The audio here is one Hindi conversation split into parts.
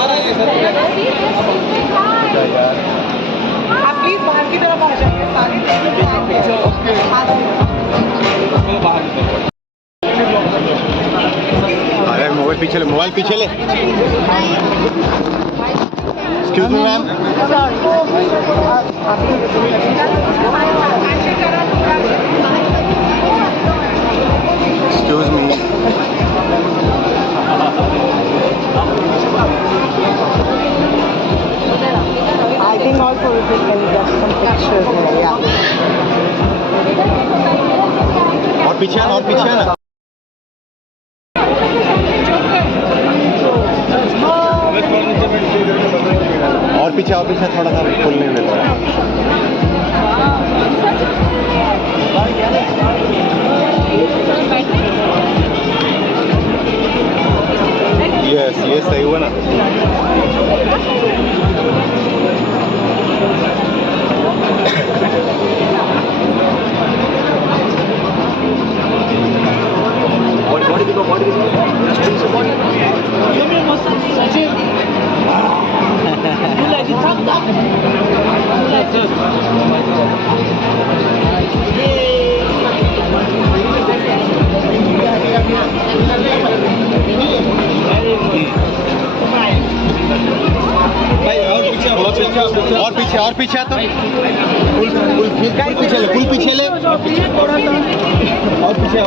आप प्लीज बाहर की तरफ आ जाइए सारे अरे मोबाइल पीछे ले, मोबाइल पीछे ले। Excuse me ma'am. Excuse me. I think also we can get some pictures here, yeah. और पीछे आना, और पीछे आना। और पीछे थोड़ा सा फुल नहीं मिल रहा है। यस, ये सही हुआ ना। और पीछे तो फुल पीछे ले। और पीछे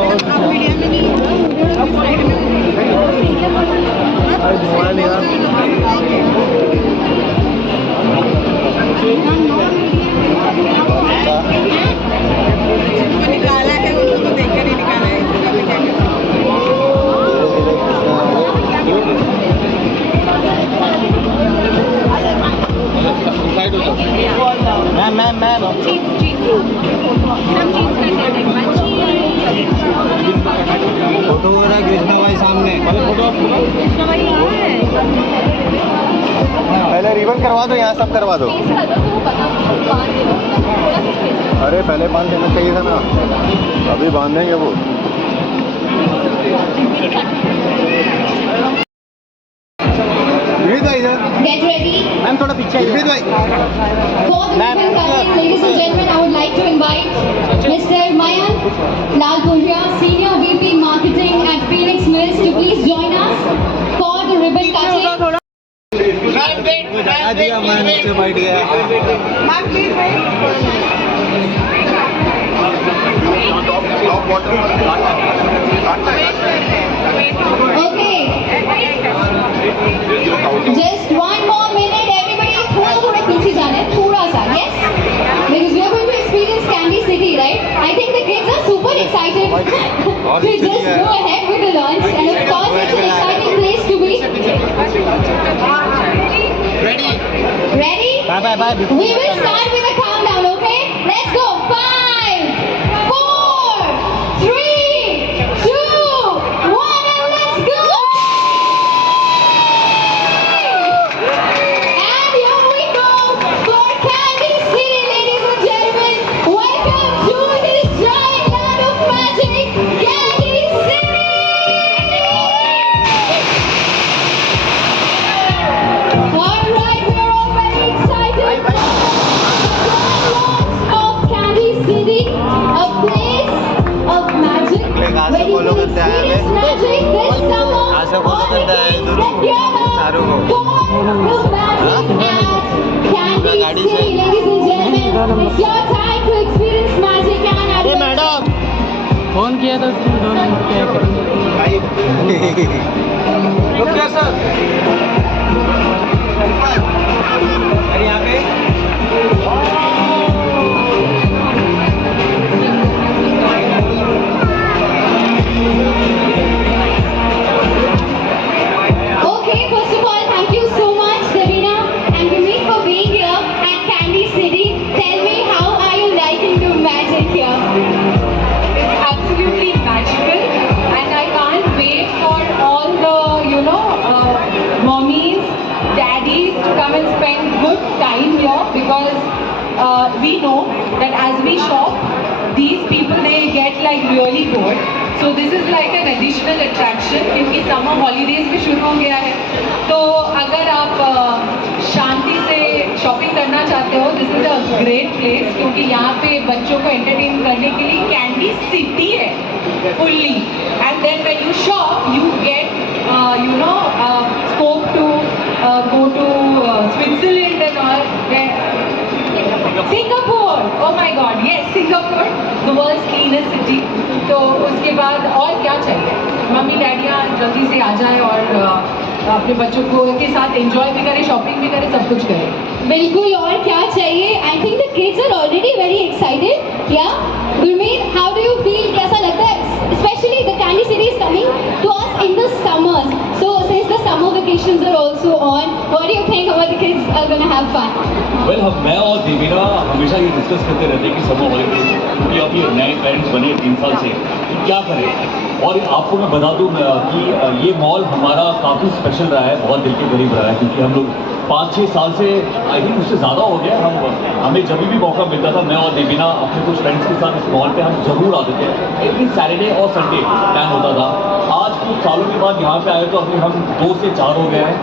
निकाला है उनको देख कर ही निकाला है। मैम फोटो वगैरह कृष्णा भाई सामने। पहले रिबन करवा दो, यहाँ सब करवा दो। अरे पहले बांध देना चाहिए था ना, अभी बांधेंगे वो। Get ready. मैम थोड़ा पीछे आइए। For the ribbon cutting, ladies and gentlemen, I would like to invite Mr. Mayank Lalpuria, Senior VP Marketing at Phoenix Mills, to please join us for the ribbon cutting. बैठ गया। Ma'am please wait. Okay. Just one more minute, everybody. थोड़ा पीछे जाना है, थोड़ा सा. Yes. Because we are going to experience Candy City, right? I think the kids are super excited to just go ahead with the launch, and of course, it's an exciting place to be. Ready? Ready? Bye. We will start with a countdown, okay? Let's go. 5, 4, 3, 2, 1, and let's go! And here we go for Candy City, ladies and gentlemen. Welcome to this giant land of magic, Candy City! All right, we're all very excited. Of Candy City, a place of magic. कहाँ से Where you follow can करते हैं experience हमें? magic this summer. कहाँ से follow करते हैं इधर? चारों को। Candy गाड़ी से। City, ladies and gentlemen, it's your time to experience magic and adventure. Madam phone किया था तुम दोनों क्या करेंगे? अरे यहाँ पे Okay, first of all, thank you so much, Davina and Vivek, for being here at Candy City. Tell me, how are you liking the magic here? It's absolutely magical, and I can't wait for all the, mommies, daddies to come and spend good time here, because we know that as we shop, these people, they get like really bored. So this is like an additional attraction, क्योंकि summer holidays भी शुरू हो गया है. तो अगर आप चाहते हो, this is a great place, क्योंकि यहाँ पे बच्चों को एंटरटेन करने के लिए कैंडी सिटी है fully. And then when you shop you get you know scope to go to Switzerland and all. Singapore, oh my god, yes, Singapore, the world's cleanest city. तो उसके बाद और क्या चाहिए? मम्मी डैडियाँ जल्दी से आ जाए और अपने बच्चों को के साथ एंजॉय भी करें, शॉपिंग भी करें, सब कुछ करें. बिल्कुल, और क्या चाहिए? I think the kids are already very excited. Yeah Gurmeet, how do you feel? कैसा लगता है? Specially the candy city is coming to us in the summers. So since the summer vacations are also on, what do you think about the kids are gonna have fun? Well, हम मैं और देवीना हमेशा ये डिस्कस करते रहते हैं कि समर हॉलीडेज, क्योंकि अभी नए पेरेंट्स बने 3 साल से, तो क्या करें. और आपको मैं बता दूं कि ये मॉल हमारा काफ़ी स्पेशल रहा है, बहुत दिल के करीब रहा है, क्योंकि हम लोग 5-6 साल से, आई थिंक उससे ज़्यादा हो गया, हमें जब भी मौका मिलता था, मैं और देवीना अपने कुछ फ्रेंड्स के साथ इस मॉल पे हम जरूर आते थे. एवरी सैटरडे और संडे प्लान होता था. आज कुछ सालों के बाद यहाँ पे आए तो अभी हम 2 से 4 हो गए हैं.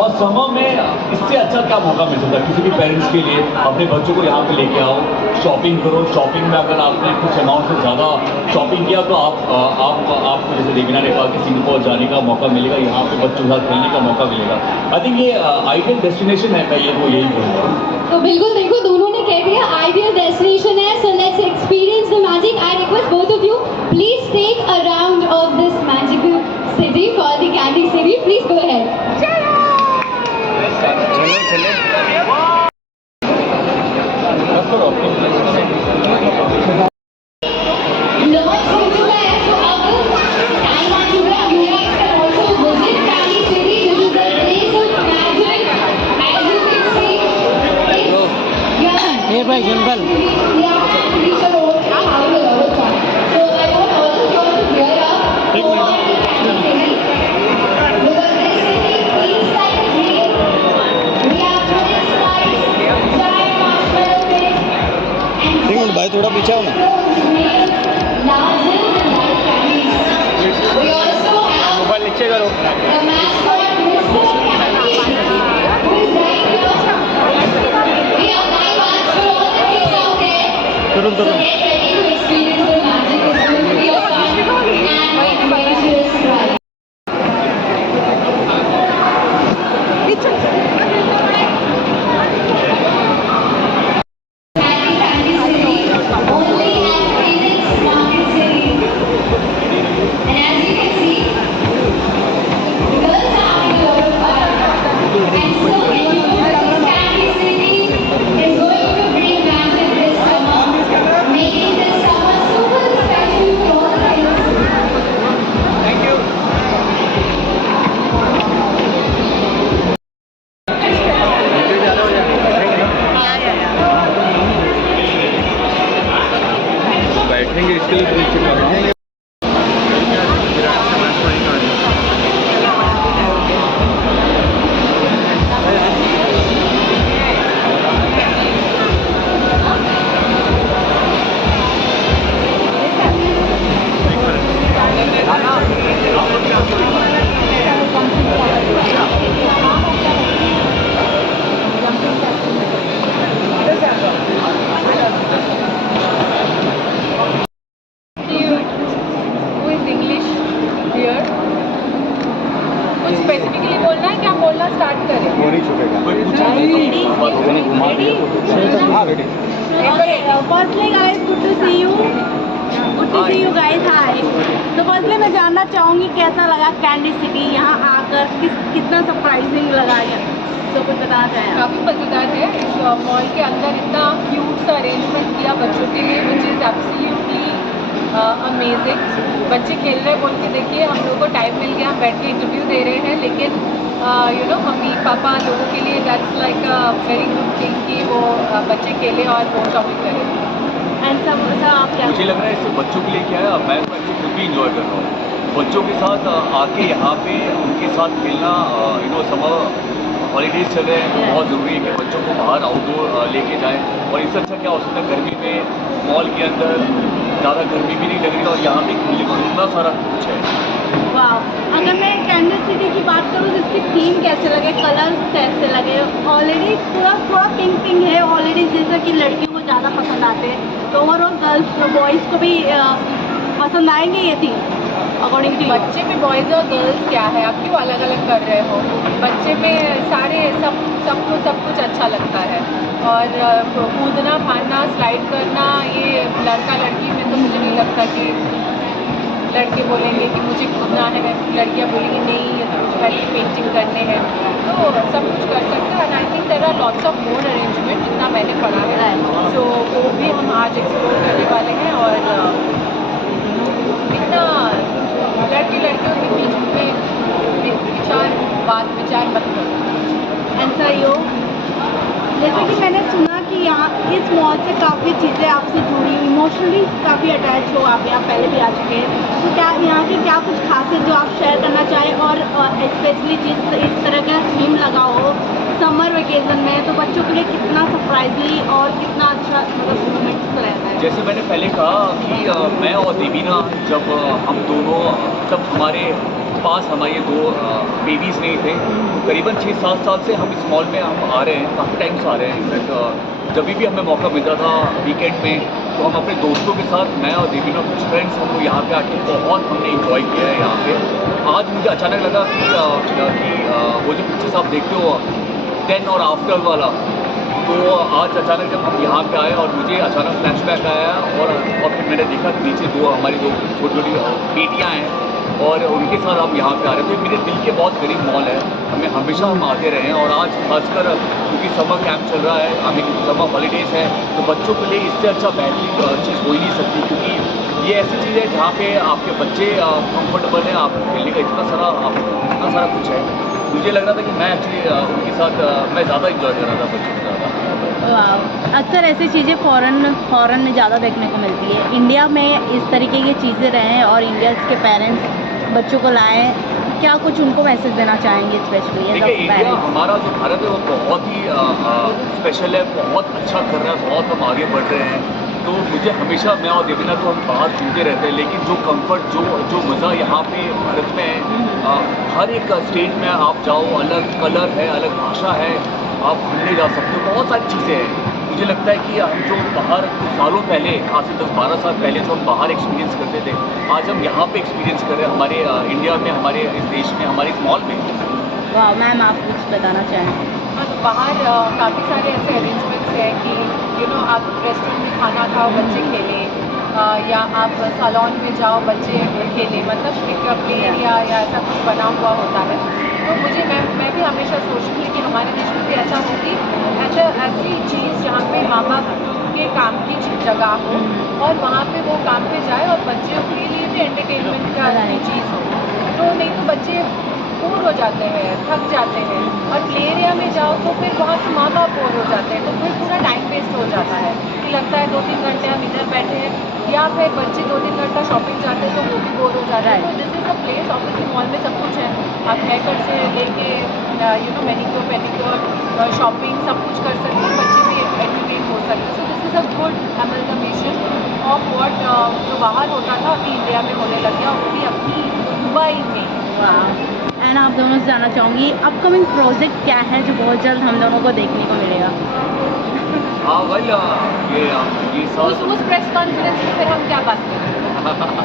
और समर में इससे अच्छा क्या मौका मिल सकता है किसी भी पेरेंट्स के लिए? अपने बच्चों को यहाँ पे लेके आओ, शॉपिंग करो. शॉपिंग में अगर आपने कुछ अमाउंट से ज़्यादा शॉपिंग किया तो आपको जैसे देवीना ने कहा कि सिंगापुर जाने का मौका मिलेगा, यहाँ पे बच्चों के साथ खेलने का मौका मिलेगा. आई थिंक ये आइडियल डेस्टिनेशन है, मैं यही बोलूँगा. तो बिल्कुल देखो, दोनों ने कह दिया आइडियल डेस्टिनेशन है. So let's experience the magic. I request both of you, please take a round of this magical city called the candy city. Please go ahead. Launch हो चुका है, तो अब टाइम आ चुका है. You guys can also visit candy city. This is a place of magic. As you can see, ए भाई जंगल. भाई थोड़ा पीछे आओ ना. मोबाइल नीचे करो. तुरंत बैठेंगे इसके लिए तो नीचे बैठेंगे. कुछ स्पेसिफिकली बोलना है, क्या बोलना स्टार्ट करें? वो नहीं छुपेगा. Firstly guys, good to see you. Good to see you guys. Hi. तो firstly मैं जानना चाहूँगी कैसा लगा कैंडी सिटी यहाँ आकर, कितना सरप्राइजिंग लगा ये, तो कुछ बताना चाहें आप? काफ़ी मज़ेदार है. इस मॉल के अंदर इतना क्यूट सा अरेंजमेंट किया बच्चों के लिए, विच इज़ एब्सोल्युटली अमेजिंग. बच्चे खेल रहे बोल के देखिए, हम लोगों को टाइम मिल गया, हम बैठ के इंटरव्यू दे रहे हैं, लेकिन यू नो मम्मी पापा लोगों के लिए that's like a very good thing कि वो बच्चे खेलें और वो शॉपिंग करें. एंड सब आप क्या? मुझे लग रहा है इससे बच्चों के लिए क्या है, मैं तो एक्चुअली खुद भी इंजॉय कर रहा हूँ बच्चों के साथ आके यहाँ पे उनके साथ खेलना. यू नो समर हॉलीडेज चल रहे हैं, बहुत ज़रूरी है कि बच्चों को बाहर आउटडोर लेके जाएं. और इससे अच्छा क्या हो सकता है, गर्मी में मॉल के अंदर ज़्यादा गर्मी भी नहीं लग रही और यहाँ पे खेलने को इतना सारा कुछ है. वाह, अगर मैं कैंडी सिटी की बात करूँ तो इसकी थीम कैसे लगे, कलर्स कैसे लगे? ऑलरेडी पूरा थोड़ा पिंक पिंक है ऑलरेडी, जैसा कि लड़कियों को ज़्यादा पसंद आते हैं, तो ओवरऑल गर्ल्स बॉयज़ को भी पसंद आएंगे ये थीम अकॉर्डिंग टू? बच्चे में बॉयज़ और गर्ल्स क्या है, आप क्यों अलग अलग कर रहे हो? बच्चे में सारे सबको सब कुछ अच्छा लगता है, और कूदना फाड़ना स्लाइड करना, ये लड़का लड़की में तो मुझे नहीं लगता कि लड़के बोलेंगे कि मुझे कूदना है, लड़कियाँ बोलेंगी नहीं ये तो मुझे खाली पेंटिंग करने हैं, तो सब कुछ कर सकते हैं। And I think there are lots of more arrangement जितना मैंने पढ़ा है, सो वो भी हम आज एक्सप्लोर करने वाले हैं। और इतना लड़के लड़कियों के बीच में विचार मत करो। आंसर यो, जैसे कि मैंने सुना कि यहाँ इस मॉल से काफ़ी चीज़ें आपसे जुड़ी, इमोशनली काफ़ी अटैच हो आप, यहाँ पहले भी आ चुके हैं, तो क्या यहाँ की क्या कुछ खासियत जो आप शेयर करना चाहें? और स्पेशली जिस इस तरह का थीम लगा हो समर वेकेशन में, तो बच्चों के लिए कितना सरप्राइजली और कितना अच्छा मतलब मोमेंट्स रहता है? जैसे मैंने पहले कहा कि मैं और देवीना जब हम दोनों तब हमारे पास हमारे दो बेबीज़ नहीं थे, करीबन 6-7 साल से हम इस मॉल में हम आ रहे हैं, काफ़ी टाइम से आ रहे हैं। इनफैक्ट जब भी हमें मौका मिलता था वीकेंड में, तो हम अपने दोस्तों के साथ, मैं और देवीना कुछ फ्रेंड्स, हम लोग यहाँ पे आके बहुत हमने इंजॉय किया है यहाँ पे। आज मुझे अचानक लगा कि वो जो पिक्चर्स आप देखते हो 10 और आफ्टर वाला, तो आज अचानक जब हम यहाँ पे आए और मुझे अचानक फ्लैशबैक आया, और फिर मैंने देखा कि नीचे हमारी दो छोटी छोटी बेटियाँ हैं और उनके साथ हम यहाँ पे आ रहे थे। मेरे दिल के बहुत करीब मॉल है, हमें हमेशा हम आते रहे हैं, और आज खासकर क्योंकि समर कैंप चल रहा है, आई मीन समर हॉलीडेज़ है, तो बच्चों के लिए इससे अच्छा बेहतरीन चीज़ हो ही नहीं सकती, क्योंकि ये ऐसी चीज़ है जहाँ पे आपके बच्चे कंफर्टेबल हैं, आपको खेलने का इतना सारा कुछ है। मुझे लग रहा था कि मैं एक्चुअली उनके साथ मैं ज़्यादा इंजॉय कर रहा था बच्चों के ज़्यादा। अक्सर ऐसी चीज़ें फॉरेन में ज़्यादा देखने को मिलती है, इंडिया में इस तरीके की चीज़ें रहें और इंडिया के पेरेंट्स बच्चों को लाएं, क्या कुछ उनको मैसेज देना चाहेंगे स्पेशली? देखिए, इंडिया हमारा जो भारत है वो बहुत ही स्पेशल है, बहुत अच्छा कर रहा है, बहुत हम आगे बढ़ रहे हैं। तो मुझे हमेशा, मैं और देवीना तो हम बाहर घूमते रहते हैं, लेकिन जो कंफर्ट जो मज़ा यहाँ पे भारत में है, हर एक स्टेट में आप जाओ, अलग कलर है, अलग भाषा है, आप घूमने जा सकते हो, बहुत सारी चीज़ें हैं। मुझे लगता है कि हम जो बाहर कुछ सालों पहले, आज से 10-12 साल पहले जो हम बाहर एक्सपीरियंस करते थे, आज हम यहाँ पे एक्सपीरियंस कर रहे हैं, हमारे इंडिया में, हमारे इस देश में, हमारे इस मॉल में। वाह मैम, आप कुछ बताना चाहें? हाँ, तो बाहर काफ़ी सारे ऐसे अरेंजमेंट्स हैं कि आप रेस्टोरेंट में खाना खाओ, बच्चे खेलें, या आप सैलून में जाओ, बच्चे खेलें, मतलब एक प्ले एरिया या ऐसा कुछ बना हुआ होता है। तो मैं भी हमेशा सोचती हूँ कि हमारे देश में भी ऐसा हो कि ऐसी चीज़ जहाँ पे माँ बाप के काम की जगह हो, और वहाँ पे वो काम पे जाए और बच्चों के लिए भी एंटरटेनमेंट का चीज़ हो, तो नहीं तो बच्चे बोर हो जाते हैं, थक जाते हैं। और प्ले एरिया में जाओ तो फिर वहाँ के माँ बाप बोर हो जाते हैं, तो फिर पूरा टाइम वेस्ट हो जाता है कि लगता है 2-3 घंटे हम इधर बैठे हैं, या फिर बच्चे 2-3 घंटा शॉपिंग जाते हैं तो वो भी बोर हो जाता है। तो this is a place, obviously mall में सब कुछ है, आप हेयर कट से लेके मैनिक्योर पेडिक्योर शॉपिंग सब कुछ कर सकते हैं, बच्चे भी एंटरटेन हो सकते हैं। So this is a good amalgamation of what जो बाहर होता था अभी इंडिया में होने लग गया, वो भी अपनी दुबई में। एंड आप दोनों से जानना चाहूँगी अपकमिंग प्रोजेक्ट क्या है जो बहुत जल्द हम दोनों को देखने को मिलेगा? हाँ वेल, ये उस प्रेस कॉन्फ्रेंस में फिर हम क्या बात करेंगे?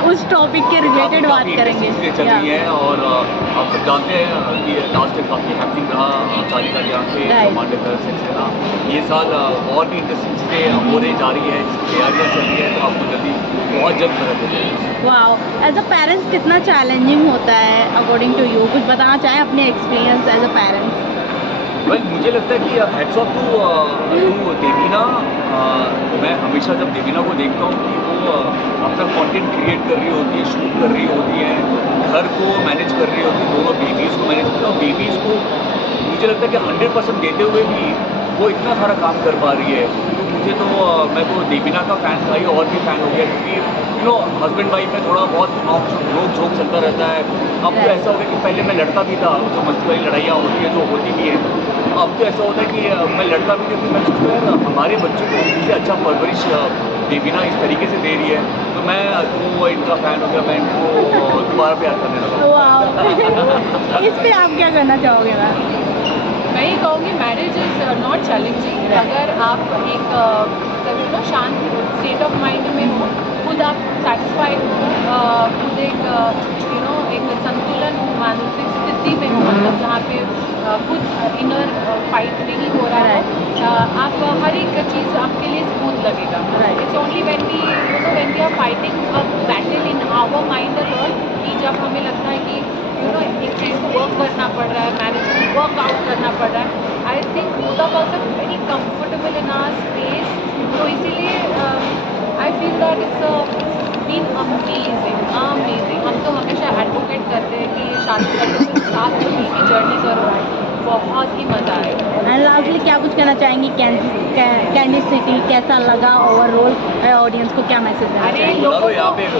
उस टॉपिक के रिलेटेड बात करेंगे। चीज़ें चल रही हैं, और आप सब जानते हैं कि लास्ट टाइम काफ़ी हैपनिंग रहा चालिका यहाँ पे टमाटर का सिलसिला। ये साल और भी इंटरेस्टिंग चीज़ें होने जा रही है, जिसकी तैयारियाँ चल रही है, तो आपको जल्दी बहुत जल्द पता चलेगा। वाह, एज अ पेरेंट्स कितना चैलेंजिंग होता है अकॉर्डिंग टू यू? कुछ बताना चाहें अपने experience as a parents? Well, मुझे लगता है कि हेड्स ऑफ टू देवीना। मैं हमेशा जब देवीना को देखता हूँ कि वो अपना कंटेंट क्रिएट कर रही होती है, शूट कर रही होती है, घर को मैनेज कर रही होती है, दोनों बेबीज़ को मैनेज कर रही है, और बेबीज़ को मुझे लगता है कि 100% देते हुए भी वो इतना सारा काम कर पा रही है। तो मुझे तो मैं तो देवीना का फ़ैन था ही, और भी फ़ैन हो गया, क्योंकि हस्बैंड वाइफ में थोड़ा बहुत रोक झोंक चलता रहता है। अब तो ऐसा हो गया कि पहले मैं लड़ता भी था, जो मस्ती वाली लड़ाइयाँ होती है, जो होती भी है, अब तो ऐसा होता है कि मैं लड़का भी नहीं, मैं सोचता है ना हमारे बच्चों को इससे अच्छा परवरिश देवीना इस तरीके से दे रही है, तो मैं वो इनका फ़ैन हो गया, मैं इनको दोबारा प्यार करने लगा। वाह इस पे आप क्या करना चाहोगे मैम? मैं ये कहूँगी मैरिज इज़ नॉट चैलेंजिंग अगर आप एक मतलब शांत स्टेट ऑफ माइंड में हो, खुद आप सेटिस्फाइड हो, खुद एक एक संतुलन मानसिक स्थिति में हो, मतलब जहाँ पे खुद इनर फाइट नहीं हो रहा है, आप हर एक चीज़ आपके लिए स्मूथ लगेगा। It's only when we are fighting a battle in our mind a lot, कि जब हमें लगता है कि एक चीज़ को वर्क करना पड़ रहा है, मैनेज वर्कआउट करना पड़ रहा है। I think both of us are very comfortable in our space, तो इसीलिए I feel that it's been amazing. हम तो हमेशा एडवोकेट करते हैं कि शादी करते हुए साथ में की जर्नी करो, बहुत ही मज़ा आए। एंड लास्टली क्या कुछ कहना चाहेंगी कैंडी सिटी कैसा लगा ओवरऑल, ऑडियंस को क्या मैसेज देना अरे चाहेंगी? लोगों यहाँ पे को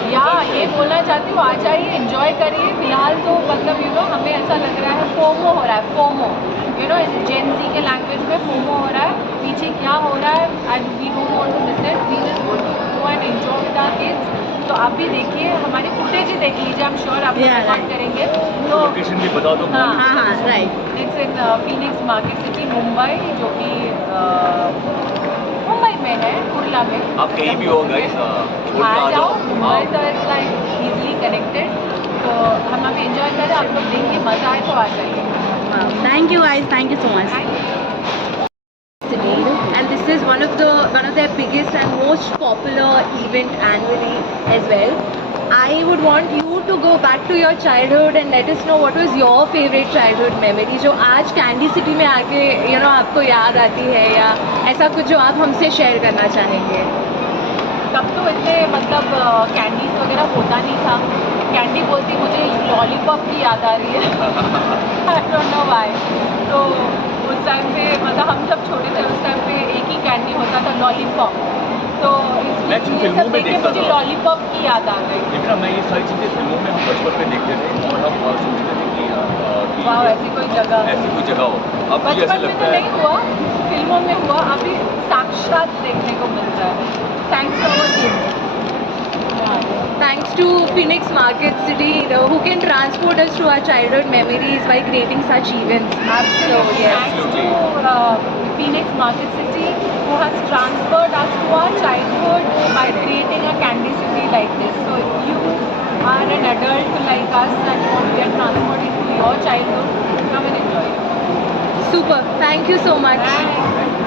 ये बोलना चाहती हूँ, आ जाइए, एंजॉय करिए। फिलहाल तो मतलब हमें ऐसा लग रहा है फोमो हो रहा है, फोमो जेन ज़ी के लैंग्वेज में फोमो हो रहा है, पीछे क्या हो रहा है and we don't want to miss it, we just want to go and enjoy with our kids. तो आप भी देखिए, हमारी फुटेज ही देख लीजिए, आई एम श्योर आप रिकॉर्ड करेंगे। तो लोकेशन भी बता दो। हाँ right, it's in Phoenix Market City Mumbai, जो कि मुंबई में है, कुर्ला में। आप कहीं भी हो गाइस, आ जाओ मुंबई, तो इट्स लाइक इजीली कनेक्टेड। तो हम अभी एंजॉय करें, आप लोग देखिए, मज़ा आए तो आ जाइए। Thank you guys, thank you so much. And this is one of their biggest and most popular event annually as well. I would want you to go back to your childhood and let us know what was your favorite childhood memory जो आज कैंडी सिटी में आके आपको याद आती है, या ऐसा कुछ जो आप हमसे शेयर करना चाहेंगे। तब तो इतने मतलब कैंडीज़ वगैरह होता नहीं था। कैंडी बोलती मुझे लॉलीपॉप की याद आ रही है। I don't know why. तो उस टाइम पे मतलब हम जब छोटे थे उस टाइम पे एक ही कैंडी होता था, लॉलीपॉप। तो मैं इसलिए फिल्मों में सब देख के देखता मुझे था। लॉलीपॉप की याद आ गई। लेकिन मैं ये सारी चीज़ें फिल्मों में हम बचपन में देखते थे और हम सोचते थे कि वाह, ऐसी कोई जगह, ऐसी कोई जगह हो। अब मुझे ऐसा बचपन में लगता तो है नहीं हुआ, फिल्मों में हुआ, अभी साक्षात देखने को मिल रहा है। Thanks to our kids. Thanks to Phoenix Market City, who can transport us to our childhood memories by creating such events. Absolutely. Thanks to Phoenix Market City, who has transferred us to our childhood by creating a candy city like this. So if you are an adult like us and you want to get transferred into your childhood, come and enjoy it. Super. Thank you so much. Thanks.